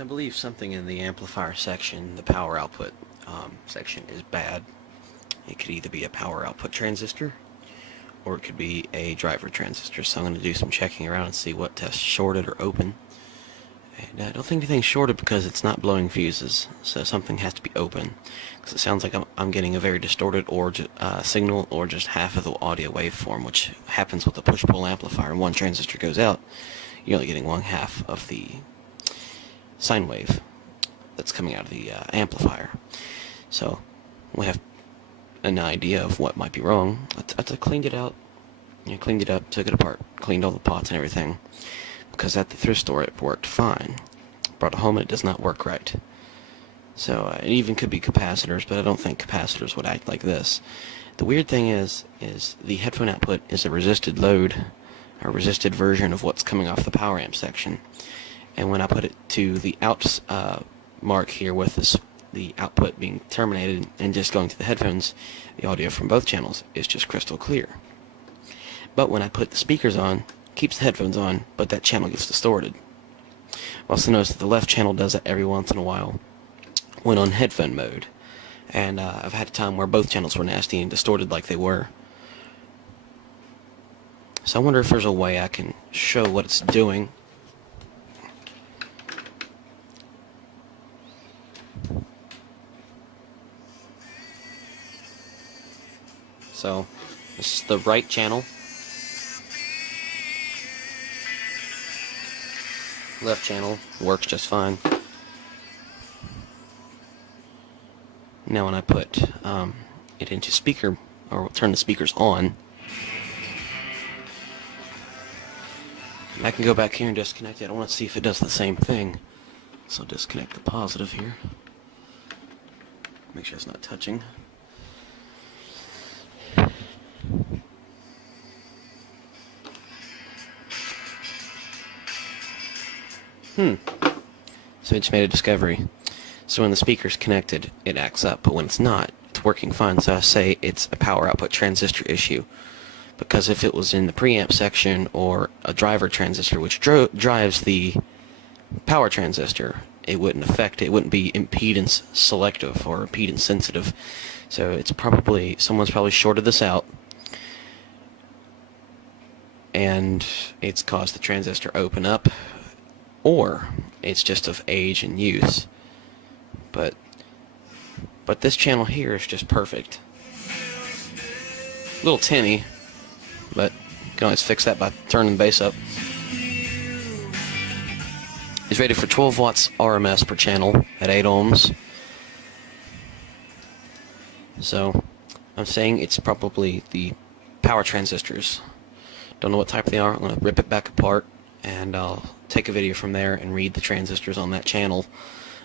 So I believe something in the amplifier section, the power output section, is bad. It could either be a power output transistor or it could be a driver transistor. So I'm going to do some checking around and see what tests shorted or open. And I don't think anything's shorted because it's not blowing fuses, so something has to be open. Because it sounds like I'm getting a very distorted or signal, or just half of the audio waveform, which happens with a push-pull amplifier. One transistor goes out, you're only getting one half of the sine wave that's coming out of the amplifier. So we have an idea of what might be wrong. I cleaned it out, cleaned it up, took it apart, cleaned all the pots and everything. Because at the thrift store it worked fine. Brought it home and it does not work right. So it even could be capacitors, but I don't think capacitors would act like this. The weird thing is the headphone output is a resisted load, a resisted version of what's coming off the power amp section. And when I put it to the out mark here with the output being terminated and just going to the headphones, the audio from both channels is just crystal clear. But when I put the speakers on, keeps the headphones on, but that channel gets distorted. Also notice that the left channel does that every once in a while when on headphone mode. And I've had a time where both channels were nasty and distorted like they were. So I wonder if there's a way I can show what it's doing. So this is the right channel. Left channel works just fine. Now when I put it into speaker, or turn the speakers on, and I can go back here and disconnect it. I want to see if it does the same thing. So I'll disconnect the positive here. Make sure it's not touching. So it just made a discovery. So when the speaker's connected, it acts up, but when it's not, it's working fine. So I say it's a power output transistor issue. Because if it was in the preamp section or a driver transistor, which drives the power transistor, it wouldn't affect it. It wouldn't be impedance selective or impedance sensitive. So it's probably, someone's probably shorted this out, and it's caused the transistor open up, or it's just of age and use. But this channel here is just perfect. A little tinny, but you can always fix that by turning the bass up. It's rated for 12 watts RMS per channel at 8 ohms. So I'm saying it's probably the power transistors. Don't know what type they are. I'm going to rip it back apart and I'll take a video from there and read the transistors on that channel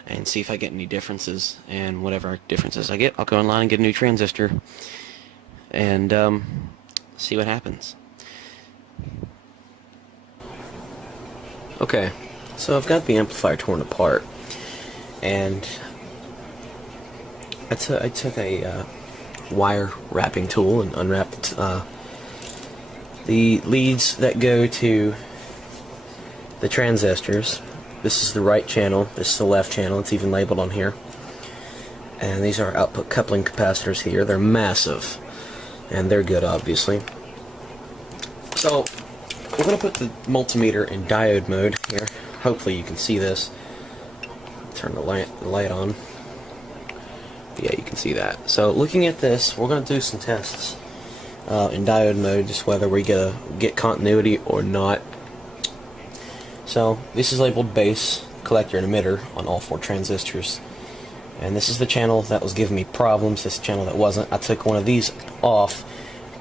and see if I get any differences, and whatever differences I get, I'll go online and get a new transistor and see what happens. Okay, so I've got the amplifier torn apart, and I took a wire wrapping tool and unwrapped the leads that go to the transistors. This is the right channel, this is the left channel, it's even labeled on here. And these are output coupling capacitors here. They're massive, and they're good, obviously. So we're going to put the multimeter in diode mode here. Hopefully you can see this. Turn the light on. Yeah, you can see that. So looking at this, we're going to do some tests in diode mode, just whether we get continuity or not. So this is labeled base, collector, and emitter on all 4 transistors. And this is the channel that was giving me problems, this channel that wasn't. I took one of these off,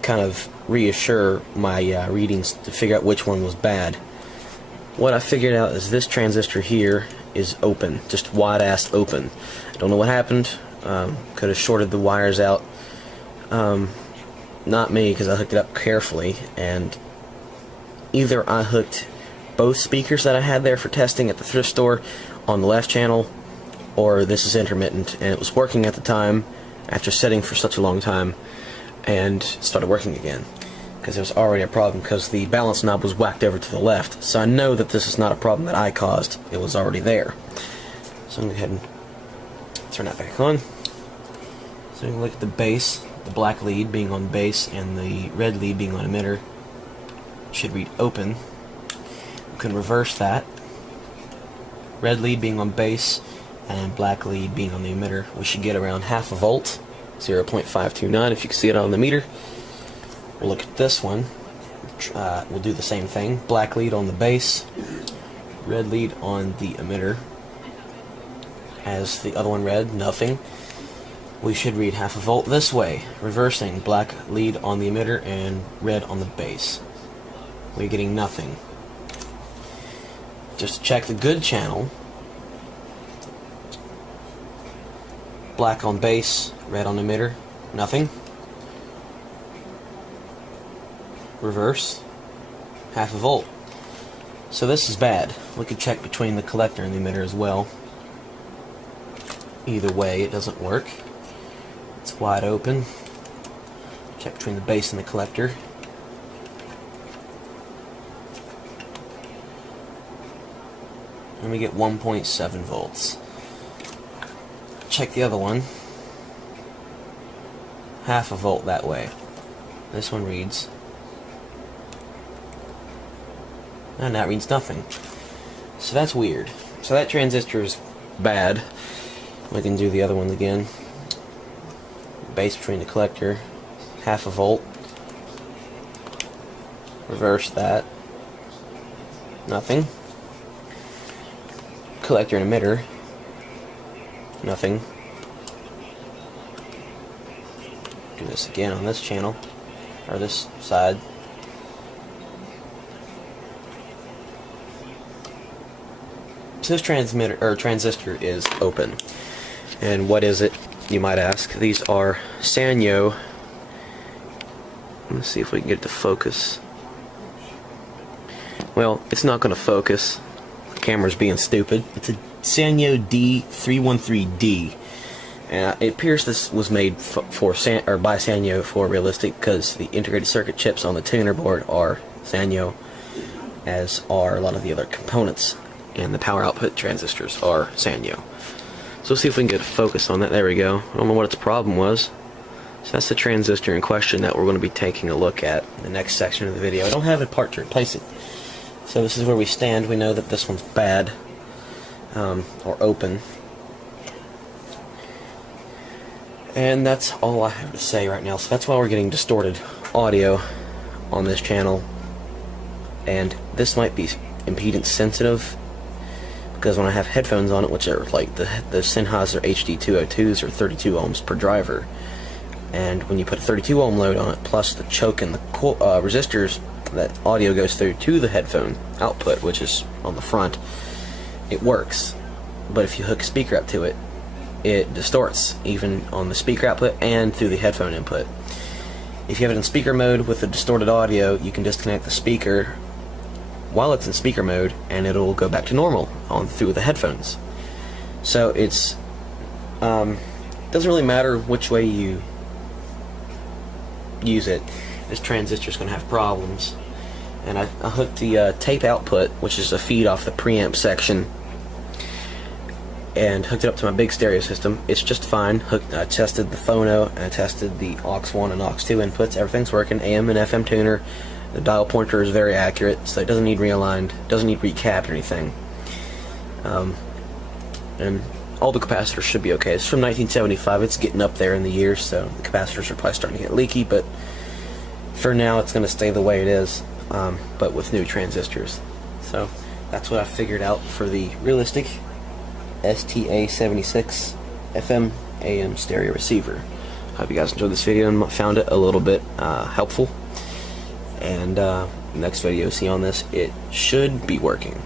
kind of reassure my readings to figure out which one was bad. What I figured out is this transistor here is open, just wide-ass open. I don't know what happened. Could have shorted the wires out. Not me, because I hooked it up carefully, and either I hooked both speakers that I had there for testing at the thrift store on the left channel, or this is intermittent, and it was working at the time after setting for such a long time, and started working again because there was already a problem because the balance knob was whacked over to the left. So I know that this is not a problem that I caused. It was already there. So I'm going to go ahead and turn that back on. So you can look at the base, the black lead being on base and the red lead being on emitter. It should read open. We can reverse that. Red lead being on base and black lead being on the emitter. We should get around half a volt, 0.529 if you can see it on the meter. We'll look at this one. We'll do the same thing. Black lead on the base, red lead on the emitter. As the other one read, nothing. We should read half a volt this way, reversing black lead on the emitter and red on the base. We're getting nothing. Just to check the good channel, black on base, red on emitter, nothing. Reverse, half a volt. So this is bad. We could check between the collector and the emitter as well. Either way, it doesn't work. It's wide open. Check between the base and the collector. And we get 1.7 volts. Check the other one. Half a volt that way. This one reads. And that reads nothing. So that's weird. So that transistor is bad. We can do the other ones again. Base between the collector, half a volt. Reverse that. Nothing. Collector and emitter. Nothing. Do this again on this channel, or this side. So this transistor is open. And what is it, you might ask? These are Sanyo. Let's see if we can get it to focus. Well, it's not going to focus. The camera's being stupid. It's a Sanyo D313D. And it appears this was made by Sanyo for Realistic, because the integrated circuit chips on the tuner board are Sanyo, as are a lot of the other components. And the power output transistors are Sanyo. So let's see if we can get a focus on that. There we go. I don't know what its problem was. So that's the transistor in question that we're going to be taking a look at in the next section of the video. I don't have a part to replace it. So this is where we stand. We know that this one's bad, or open. And that's all I have to say right now. So that's why we're getting distorted audio on this channel. And this might be impedance sensitive, because when I have headphones on it, which are like the Sennheiser HD202s, are 32 ohms per driver, and when you put a 32 ohm load on it, plus the choke and the resistors that audio goes through to the headphone output, which is on the front, it works. But if you hook a speaker up to it, it distorts, even on the speaker output and through the headphone input. If you have it in speaker mode with the distorted audio, you can disconnect the speaker while it's in speaker mode, and it'll go back to normal on through the headphones. So it's doesn't really matter which way you use it. This transistor is going to have problems. And I hooked the tape output, which is a feed off the preamp section, and hooked it up to my big stereo system. It's just fine. I tested the phono, and I tested the aux1 and aux2 inputs. Everything's working. AM and FM tuner. The dial pointer is very accurate, so it doesn't need realigned, doesn't need recapped or anything. And all the capacitors should be okay. It's from 1975. It's getting up there in the years, so the capacitors are probably starting to get leaky, but for now it's going to stay the way it is, but with new transistors. So that's what I figured out for the Realistic STA-64 FM AM stereo receiver. Hope you guys enjoyed this video and found it a little bit helpful. And next video, see on this, it should be working.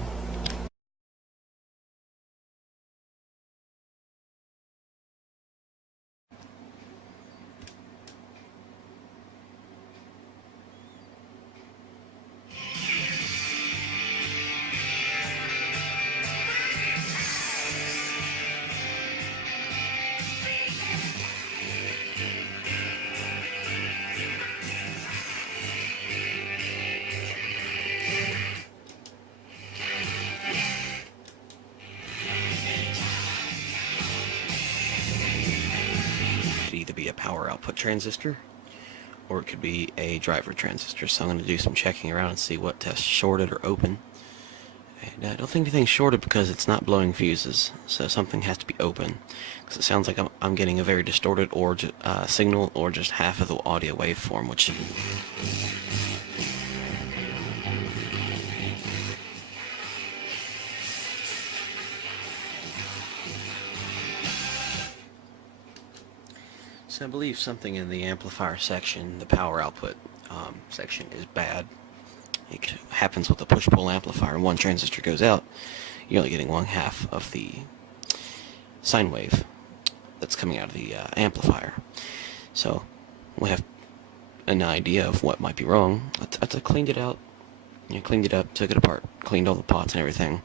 output transistor, or it could be a driver transistor. So I'm going to do some checking around and see what tests shorted or open. And I don't think anything's shorted because it's not blowing fuses, so something has to be open. Because it sounds like I'm getting a very distorted or signal, or just half of the audio waveform, which... So I believe something in the amplifier section, the power output section, is bad. It happens with a push-pull amplifier, and one transistor goes out, you're only getting one half of the sine wave that's coming out of the amplifier. So we have an idea of what might be wrong. I cleaned it out, cleaned it up, took it apart, cleaned all the pots and everything.